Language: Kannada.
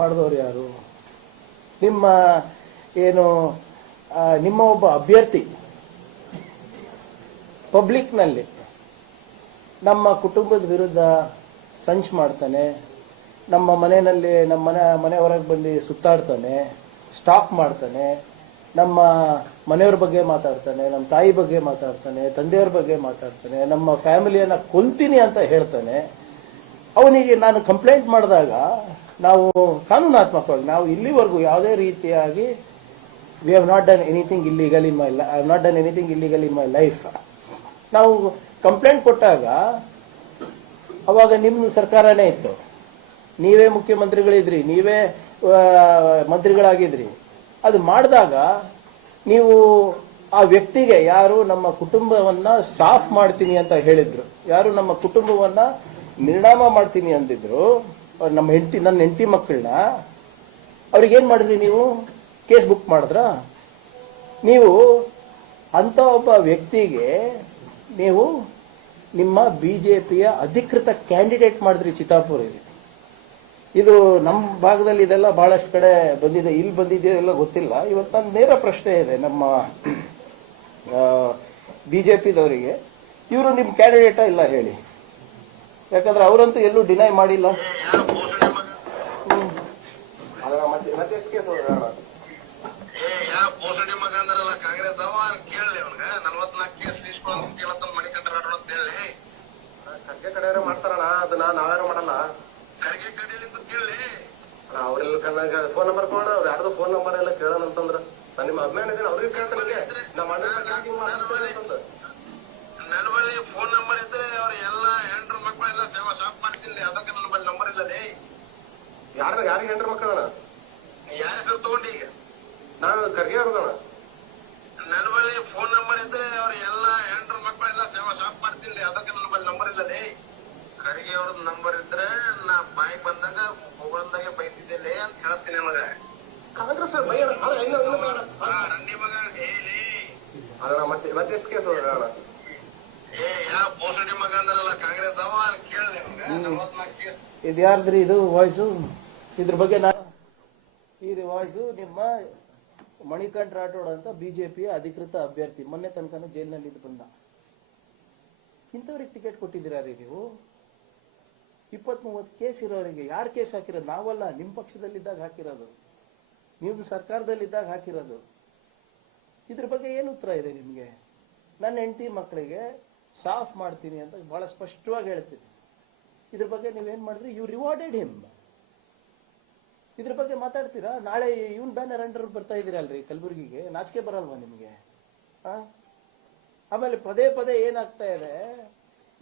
ಮಾಡಿದವರು ಯಾರು? ನಿಮ್ಮ ಏನು ನಿಮ್ಮ ಒಬ್ಬ ಅಭ್ಯರ್ಥಿ ಪಬ್ಲಿಕ್ನಲ್ಲಿ ನಮ್ಮ ಕುಟುಂಬದ ವಿರುದ್ಧ ಸಂಚ್ ಮಾಡ್ತಾನೆ, ನಮ್ಮ ಮನೆಯಲ್ಲಿ ನಮ್ಮ ಮನೆ ಹೊರಗೆ ಬಂದು ಸುತ್ತಾಡ್ತಾನೆ, ಸ್ಟಾಕ್ ಮಾಡ್ತಾನೆ, ನಮ್ಮ ಮನೆಯವ್ರ ಬಗ್ಗೆ ಮಾತಾಡ್ತಾನೆ, ನಮ್ಮ ತಾಯಿ ಬಗ್ಗೆ ಮಾತಾಡ್ತಾನೆ, ತಂದೆಯವ್ರ ಬಗ್ಗೆ ಮಾತಾಡ್ತಾನೆ, ನಮ್ಮ ಫ್ಯಾಮಿಲಿಯನ್ನ ಕೊಲ್ತೀನಿ ಅಂತ ಹೇಳ್ತಾನೆ. ಅವನಿಗೆ ನಾನು ಕಂಪ್ಲೇಂಟ್ ಮಾಡಿದಾಗ ನಾವು ಕಾನೂನಾತ್ಮಕವಾಗಿ ನಾವು ಇಲ್ಲಿವರೆಗೂ ಯಾವುದೇ ರೀತಿಯಾಗಿ we have not done anything illegal in my I have not done anything illegal in my life. ನಾವು ಕಂಪ್ಲೇಂಟ್ ಕೊಟ್ಟಾಗ ಅವಾಗ ನಿಮ್ಮ ಸರ್ಕಾರನೇ ಇತ್ತು, ನೀವೇ ಮುಖ್ಯಮಂತ್ರಿಗಳಿದ್ರಿ, ನೀವೇ ಮಂತ್ರಿಗಳಾಗಿದ್ರಿ. ಅದು ಮಾಡಿದಾಗ ನೀವು ಆ ವ್ಯಕ್ತಿಗೆ ಯಾರು ನಮ್ಮ ಕುಟುಂಬವನ್ನ ಸಾಫ್ ಮಾಡ್ತೀನಿ ಅಂತ ಹೇಳಿದ್ರು, ಯಾರು ನಮ್ಮ ಕುಟುಂಬವನ್ನ ನಿರ್ನಾಮ ಮಾಡ್ತೀನಿ ಅಂದಿದ್ರು, ನನ್ನ ಹೆಂಡತಿ ಮಕ್ಕಳನ್ನ, ಅವ್ರಿಗೇನ್ ಮಾಡಿದ್ರಿ ನೀವು? ಕೇಸ್ ಬುಕ್ ಮಾಡಿದ್ರ? ನೀವು ಅಂತ ಒಬ್ಬ ವ್ಯಕ್ತಿಗೆ ನೀವು ನಿಮ್ಮ ಬಿಜೆಪಿಯ ಅಧಿಕೃತ ಕ್ಯಾಂಡಿಡೇಟ್ ಮಾಡಿದ್ರಿ ಚಿತ್ತಾಪುರಲ್ಲಿ. ಇದು ನಮ್ಮ ಭಾಗದಲ್ಲಿ ಇದೆಲ್ಲ ಬಹಳಷ್ಟು ಕಡೆ ಬಂದಿದೆ, ಇಲ್ಲಿ ಬಂದಿದೆಯೋ ಎಲ್ಲ ಗೊತ್ತಿಲ್ಲ. ಇವತ್ತು ನನ್ನ ನೇರ ಪ್ರಶ್ನೆ ಇದೆ ನಮ್ಮ ಬಿಜೆಪಿದವರಿಗೆ, ಇವರು ನಿಮ್ಮ ಕ್ಯಾಂಡಿಡೇಟಾ ಇಲ್ಲ ಹೇಳಿ? ಯಾಕಂದ್ರೆ ಅವರಂತೂ ಎಲ್ಲೂ ಡಿನೈ ಮಾಡಿಲ್ಲ. ಮಾಡ್ತಾರಣ ಅದನ್ನ ನಾವ್ಯಾರು ಮಾಡಲ್ಲ. ಅವ್ರೆಲ್ಲ ಕಣ್ಣಾಗ ಫೋನ್ ನಂಬರ್ ಕೊಡ, ಅವ್ರು ಯಾರ್ದು ಫೋನ್ ನಂಬರ್ ಎಲ್ಲ ಕೇಳೋಣ ಅಂತಂದ್ರ ನಾನು ನಿಮ್ಮ ಅಭಿಮಾನ ಇದ್ದೀನಿ, ಅವ್ರಿಗೆ ಕೇಳ್ತಾನೆ. ನಮ್ಮ ನನ್ನ ಬಳಿ ಫೋನ್ ನಂಬರ್ ಇದ್ರೆ ಅವ್ರ ಎಲ್ಲ ಹೆಂಡ್ರ ಮಕ್ಕಳೆಲ್ಲ ಸೇವಾ ಶಾಪ್ ಮಾಡ್ತೀನಿ. ಅದಕ್ಕೆ ನನ್ನ ಬಳಿ ನಂಬರ್ ಇಲ್ಲದೆ ಯಾರಿಗೆ ಹೆಂಡ್ರ ಮಕ್ಕಳಣ ಯಾರ ಹೆಸರು ತಗೊಂಡಿ? ಈಗ ನಾನು ಖರ್ಗೆ ಅವ್ರದಣ. ನನ್ನ ಬಳಿ ಫೋನ್ ನಂಬರ್ ಇದ್ರೆ ಅವ್ರ ಎಲ್ಲ ಹೆಂಡ್ರ ಮಕ್ಕಳೆಲ್ಲ ಸೇವಾ ಶಾಪ್ ಮಾಡ್ತೀನಿ. ಅದಕ್ಕೆ ನನ್ನ ಬಳಿ ನಂಬರ್ ಇಲ್ಲದೆ ಖರ್ಗೆ ಅವ್ರದ್ದು ನಂಬರ್ ಇದ್ರೆ ನಾ ಬಾಯಿಗೆ ಬಂದಾಗ ಮೊಬೈಲ್ದಾಗೆ ಬೈತಿದ್ದೆ ಅಂತ ಹೇಳ್ತೀನಿ. ನಮಗ ಕಾಂಗ್ರೆಸ್ ರಂಡಿ ಮಗ ಹೇಳಿ ಅದನ್ನ ಮತ್ತೆ ಎಷ್ಟು ಕೇಸ್ ಅಣ್ಣ? ಯಾವ ಬೋಸಡಿ ಮಗ ಅಂದ್ರಲ್ಲ ಕಾಂಗ್ರೆಸ್ ಅವ ಕೇಳಿದೆ. ಇದ್ಯಾರ್ದ್ರಿ ಇದು ವಾಯ್ಸು? ಇದ್ರ ಬಗ್ಗೆ ಈ ವಾಯ್ಸು ನಿಮ್ಮ ಮಣಿಕಂಠ ರಾಠೋಡ್ ಅಂತ ಬಿಜೆಪಿಯ ಅಧಿಕೃತ ಅಭ್ಯರ್ಥಿ, ಮೊನ್ನೆ ತನಕ ಜೈಲಿನಲ್ಲಿ ಬಂದ. ಇಂಥವ್ರಿಗೆ ಟಿಕೆಟ್ ಕೊಟ್ಟಿದ್ದೀರಾ ರೀ ನೀವು? 20-30 ಕೇಸ್ ಇರೋರಿಗೆ ಯಾರು ಕೇಸ್ ಹಾಕಿರೋದು? ನಾವಲ್ಲ, ನಿಮ್ಮ ಪಕ್ಷದಲ್ಲಿದ್ದಾಗ ಹಾಕಿರೋದು, ನೀವು ಸರ್ಕಾರದಲ್ಲಿದ್ದಾಗ ಹಾಕಿರೋದು. ಇದ್ರ ಬಗ್ಗೆ ಏನು ಉತ್ತರ ಇದೆ ನಿಮಗೆ? ನನ್ನ ಹೆಂಡತಿ ಮಕ್ಕಳಿಗೆ ಸಾಫ್ ಮಾಡ್ತೀನಿ ಅಂತ ಬಹಳ ಸ್ಪಷ್ಟವಾಗಿ ಹೇಳ್ತೀನಿ. ಇದ್ರ ಬಗ್ಗೆ ನೀವೇನ್ ಮಾಡಿದ್ರಿ? You rewarded him. ಇದ್ರ ಬಗ್ಗೆ ಮಾತಾಡ್ತೀರಾ? ನಾಳೆ ಇವನ್ ಬ್ಯಾನರ್ ಅಂಡರ್ ಬರ್ತಾ ಇದೀರಲ್ರಿ ಕಲಬುರಗಿಗೆ, ನಾಚಿಕೆ ಬರಲ್ವಾ ನಿಮ್ಗೆ? ಆಮೇಲೆ ಪದೇ ಪದೇ ಏನಾಗ್ತಾ ಇದೆ,